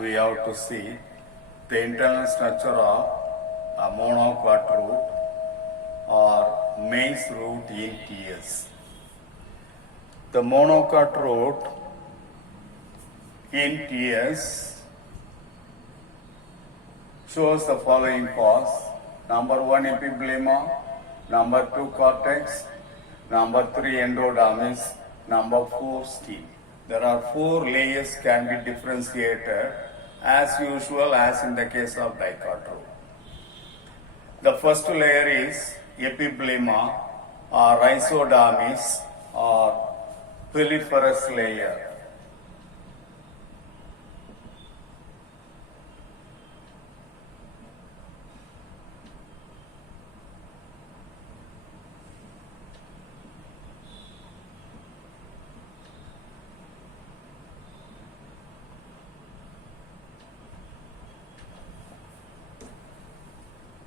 we have to see the internal structure of a monocot root or maize root in TS. The monocot root in TS shows the following parts. Number 1 epiblema, number 2 cortex, number 3 endodermis, number 4 stem. There are 4 layers can be differentiated as usual as in the case of dicot root. The first layer is epiblema or rhizodermis or piliferous layer.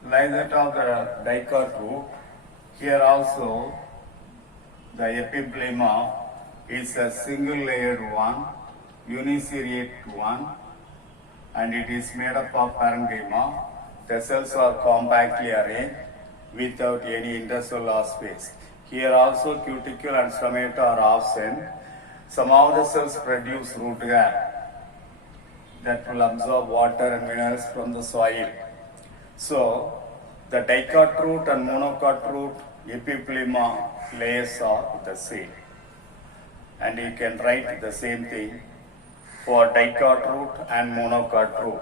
Like that of the dicot root, here also the epiblema is a single layered one, uniseriate one, and it is made up of parenchyma. The cells are compactly arranged without any intercellular space. Here also cuticle and stomata are absent. Some of the cells produce root hair that will absorb water and minerals from the soil. So, the dicot root and monocot root epiblema layers are the same. And you can write the same thing for dicot root and monocot root.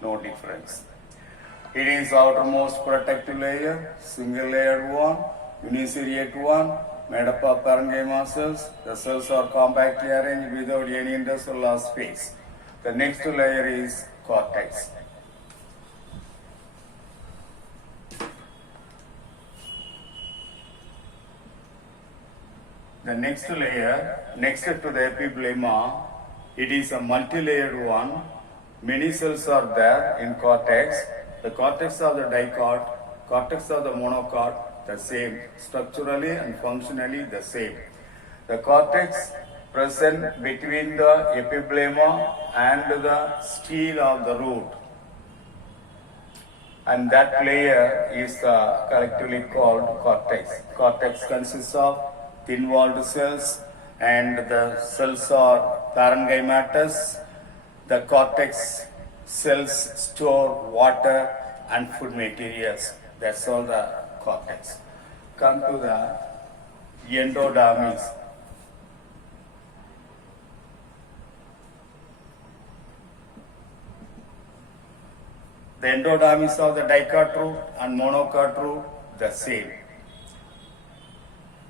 No difference. It is outermost protective layer, single layered one, uniseriate one, made up of parenchyma cells. The cells are compactly arranged without any intercellular space. The next layer is cortex. The next layer, next to the epiblema, it is a multi-layered one. Many cells are there in cortex. The cortex of the dicot, cortex of the monocot, the same. Structurally and functionally the same. The cortex present between the epiblema and the stele of the root. And that layer is collectively called cortex. Cortex consists of thin-walled cells, and the cells are parenchymatous. The cortex cells store water and food materials. That's all the cortex. Come to the endodermis. The endodermis of the dicot root and monocot root, the same.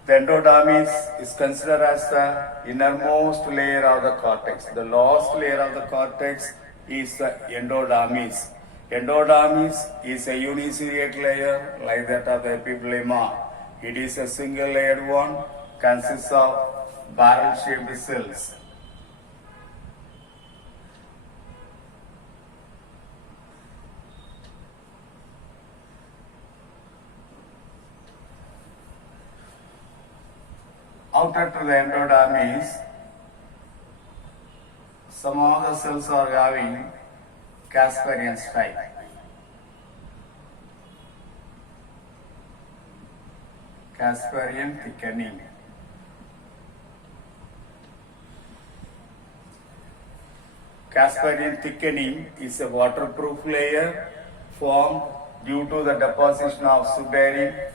The endodermis is considered as the innermost layer of the cortex. The last layer of the cortex is the endodermis. Endodermis is a uniseriate layer like that of the epiblema. It is a single layered one, consists of barrel-shaped cells. Outer to the endodermis, some of the cells are having Casparian stripe. Casparian thickening. Casparian thickening is a waterproof layer formed due to the deposition of suberin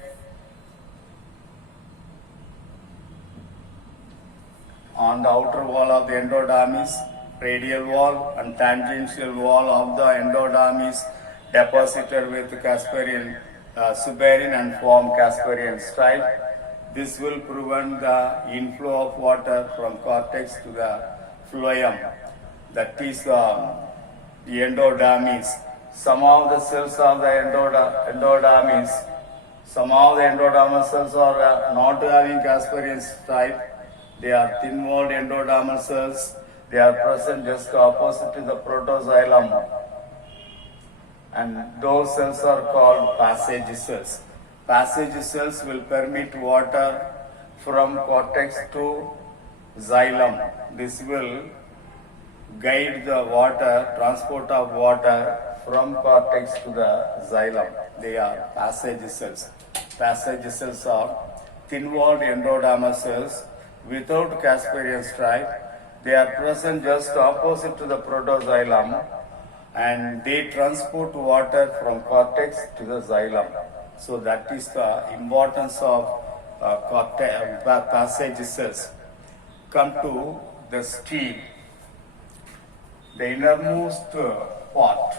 on the outer wall of the endodermis. Radial wall and tangential wall of the endodermis deposited with Casparian suberin and form Casparian stripe. This will prevent the inflow of water from cortex to the phloem, that is the endodermis. Some of the cells of the endodermis, some of the endodermal cells are not having Casparian stripe. They are thin-walled endodermal cells. They are present just opposite to the protoxylem, and those cells are called passage cells. Passage cells will permit water from cortex to xylem. This will guide the water, transport of water from cortex to the xylem. They are passage cells. Passage cells are thin-walled endodermal cells without Casparian stripe. They are present just opposite to the protoxylem and they transport water from cortex to the xylem. So that is the importance of passage cells. Come to the stele, the innermost part.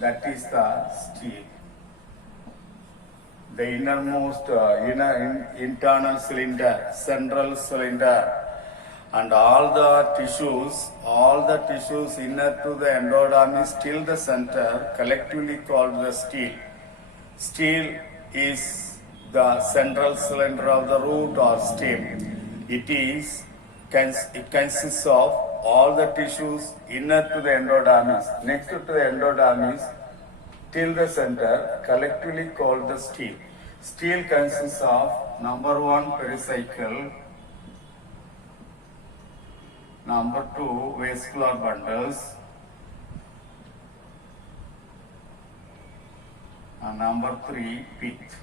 That is the stele. The innermost internal cylinder, central cylinder, and all the tissues inner to the endodermis till the center, collectively called the stele. Stele is the central cylinder of the root or stem. It consists of all the tissues inner to the endodermis, next to the endodermis, till the center, collectively called the stele. Stele consists of number 1 pericycle, number 2 vascular bundles, and number 3 pith.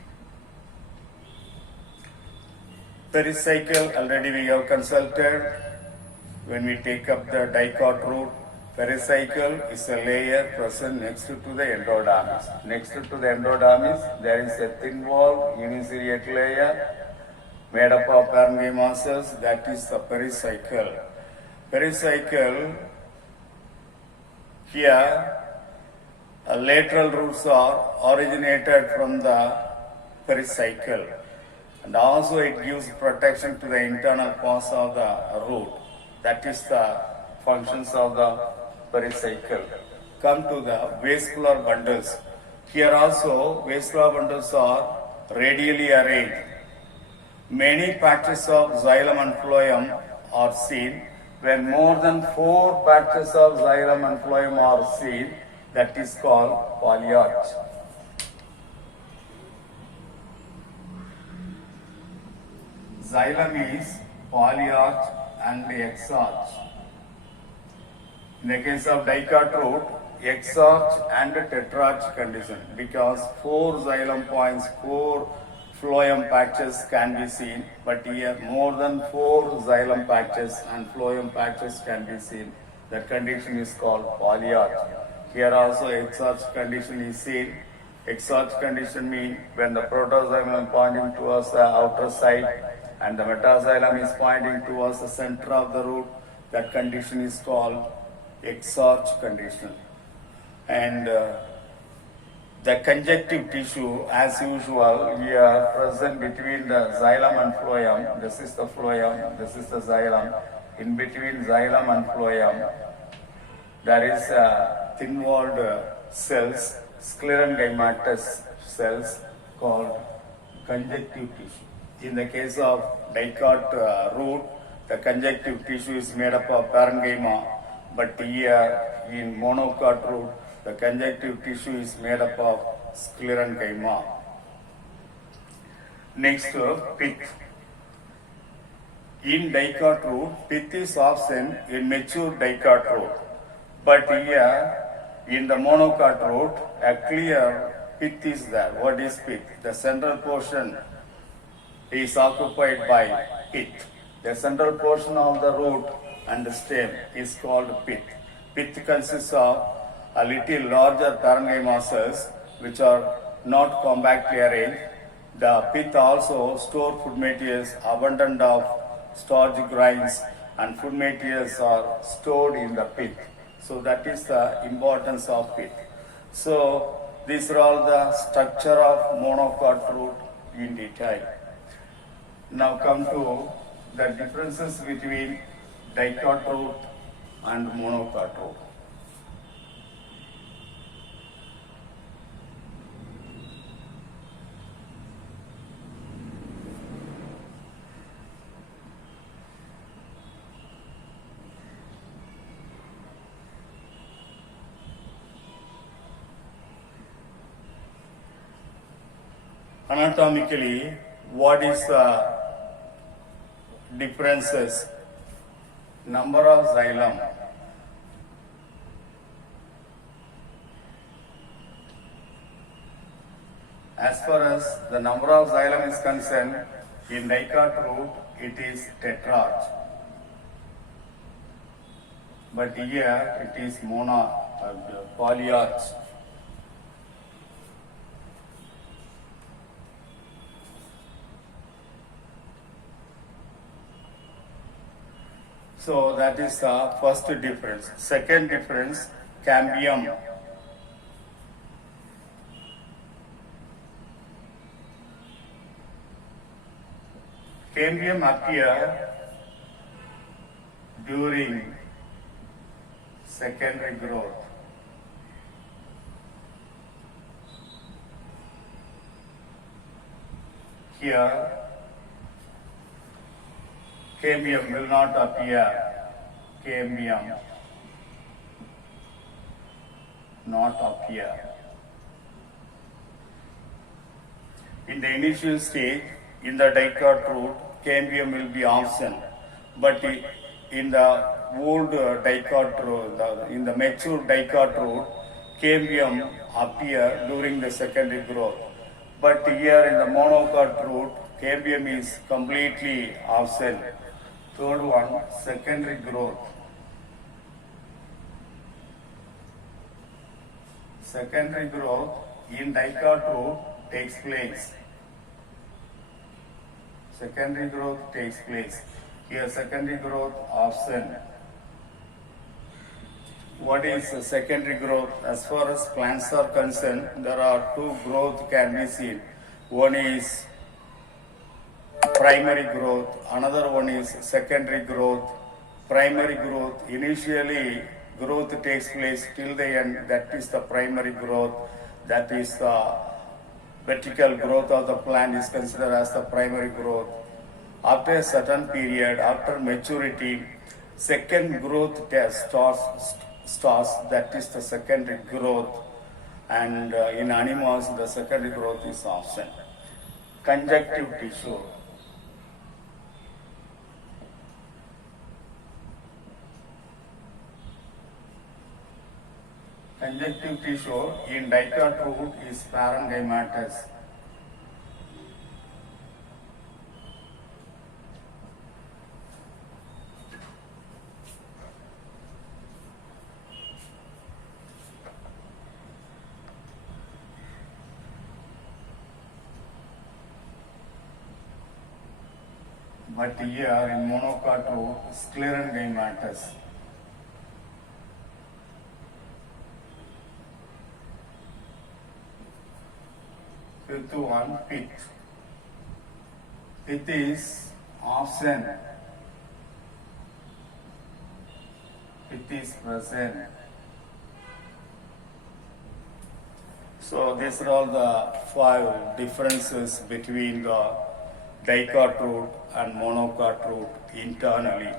Pericycle already we have consulted when we take up the dicot root. Pericycle is a layer present next to the endodermis. Next to the endodermis, there is a thin-walled uniciliate layer made up of parenchyma cells, that is the pericycle. Pericycle, here lateral roots are originated from the pericycle, and also it gives protection to the internal parts of the root. That is the functions of the pericycle. Come to the vascular bundles. Here also vascular bundles are radially arranged. Many patches of xylem and phloem are seen. When more than 4 patches of xylem and phloem are seen, that is called polyarch. Xylem is polyarch and exarch. In the case of dicot root, exarch and tetrarch condition, because 4 xylem points, 4 phloem patches can be seen, but here more than 4 xylem patches and phloem patches can be seen. That condition is called polyarch. Here also exarch condition is seen. Exarch condition means when the protoxylem is pointing towards the outer side and the metaxylem is pointing towards the center of the root, that condition is called exarch condition. And the conjunctive tissue, as usual, here present between the xylem and phloem. This is the phloem, this is the xylem. In between xylem and phloem, there is thin-walled cells, sclerenchymatous cells called conjunctive tissue. In the case of dicot root, the conjunctive tissue is made up of parenchyma, but here in monocot root, the conjunctive tissue is made up of sclerenchyma. Next, pith. In dicot root, pith is absent in mature dicot root, but here in the monocot root, a clear pith is there. What is pith? The central portion is occupied by pith. The central portion of the root and the stem is called pith. Pith consists of a little larger parenchyma cells which are not compactly arranged. The pith also stores food materials abundant of starch grains, and food materials are stored in the pith. So that is the importance of pith. So these are all the structure of monocot root in detail. Now come to the differences between dicot root and monocot root. Anatomically, what is the differences. Number of xylem. As far as the number of xylem is concerned, in dicot root it is tetrarch. But here it is polyarch. So that is the first difference. Second difference, cambium. Cambium appear during secondary growth. Here, cambium will not appear. Cambium not appear. In the initial stage, in the dicot root, cambium will be absent, but in the old dicot root, in the mature dicot root, cambium appear during the secondary growth. But here in the monocot root, cambium is completely absent. Third one, secondary growth. Secondary growth in dicot root takes place. Secondary growth takes place. Here secondary growth absent. What is secondary growth? As far as plants are concerned, there are two growth can be seen. One is primary growth, another one is secondary growth. Primary growth, initially growth takes place till the end, that is the primary growth, that is the vertical growth of the plant is considered as the primary growth. After a certain period, after maturity, second growth starts, that is the secondary growth, and in animals the secondary growth is absent. Conjunctive tissue. Conjunctive tissue in dicot root is parenchymatous. But here in monocot root, sclerenchymatous. Fifth one, pith. Pith is absent. Pith is present. So these are all the 5 differences between the dicot root and monocot root internally.